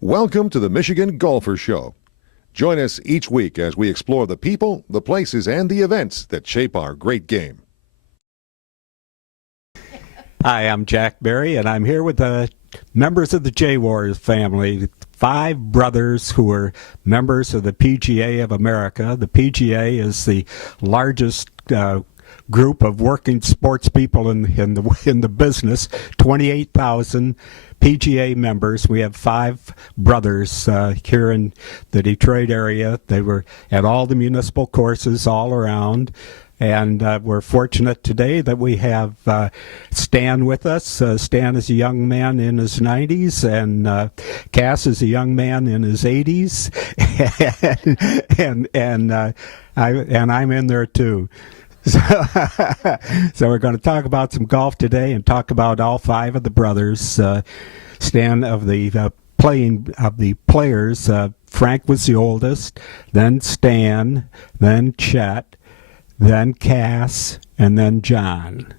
Welcome to the Michigan Golfer Show. Join us each week as we explore the people, the places, and the events that shape our great game. Hi, I'm Jack Berry, and I'm here with the members of the Jawors family, 5 brothers who are members of the PGA of America. The PGA is the largest group of working sports people in the business. 28,000 PGA members. We have 5 brothers here in the Detroit area. They were at all the municipal courses all around. And we're fortunate today that we have Stan with us. Stan is a young man in his 90s, and Cass is a young man in his 80s, and I'm in there too. So we're going to talk about some golf today and talk about all 5 of the brothers. Stan, of the players, Frank was the oldest, then Stan, then Chet, then Cass, and then John.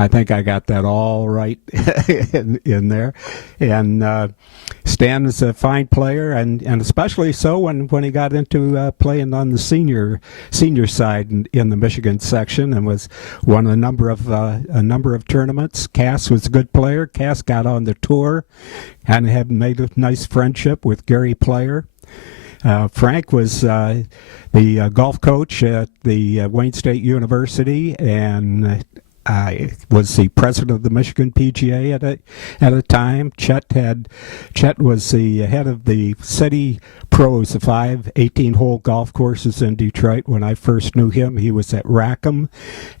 I think I got that all right in there. And Stan is a fine player, and especially so when he got into playing on the senior side in the Michigan section, and was won a number of tournaments. Cass was a good player. Cass got on the tour and had made a nice friendship with Gary Player. Frank was the golf coach at the Wayne State University, and was the president of the Michigan PGA at a time. Chet was the head of the City Pros, the 5 18-hole golf courses in Detroit. When I first knew him, he was at Rackham,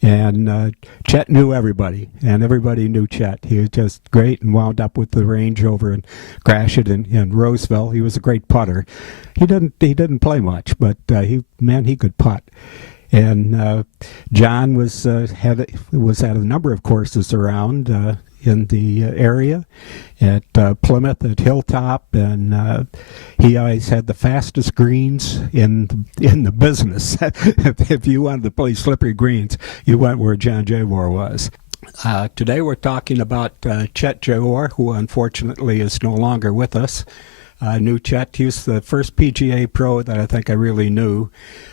and Chet knew everybody, and everybody knew Chet. He was just great, and wound up with the Range over in Gratiot in Roseville. He was a great putter. He didn't play much, but he could putt. And John was at a number of courses around in the area, at Plymouth, at Hilltop, and he always had the fastest greens in the business. If you wanted to play slippery greens, you went where John Jawor was. Today we're talking about Chet Jawor, who unfortunately is no longer with us. I knew Chet. He was the first PGA pro that I think I really knew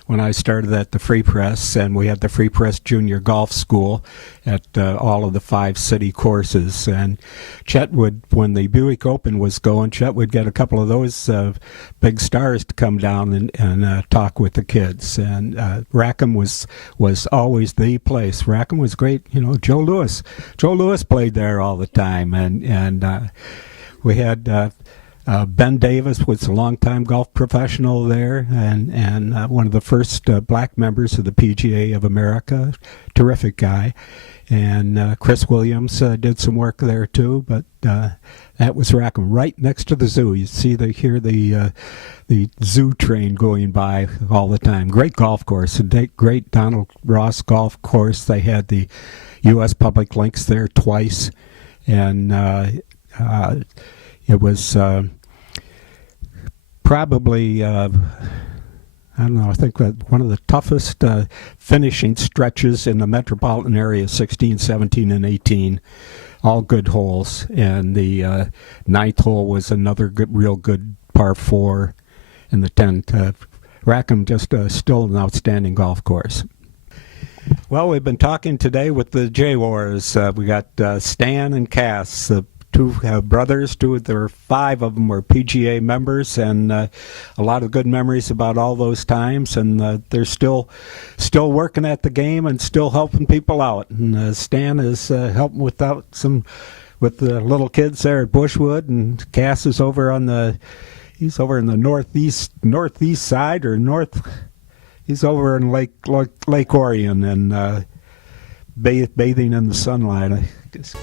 when I started at the Free Press, and we had the Free Press Junior Golf School at all of the 5 city courses. And Chet would, when the Buick Open was going, Chet would get a couple of those big stars to come down and talk with the kids. And Rackham was always the place. Rackham was great. You know, Joe Lewis played there all the time, and we had. Ben Davis was a longtime golf professional there, and one of the first black members of the PGA of America. Terrific guy. And Chris Williams did some work there too, but that was Rackham, right next to the zoo. You hear the zoo train going by all the time. Great golf course, a great Donald Ross golf course. They had the U.S. Public Links there twice, and it was probably, I don't know, I think one of the toughest finishing stretches in the metropolitan area, 16, 17, and 18. All good holes. And the 9th hole was another real good par 4, and the 10th. Rackham just still an outstanding golf course. Well, we've been talking today with the Jawors. We got Stan and Cass, the 2 brothers. There were 5 of them were PGA members, and a lot of good memories about all those times. And they're still working at the game and still helping people out. And Stan is helping with the little kids there at Bushwood, and Cass is over in the northeast side or north. He's over in Lake Orion and bathing in the sunlight, I guess.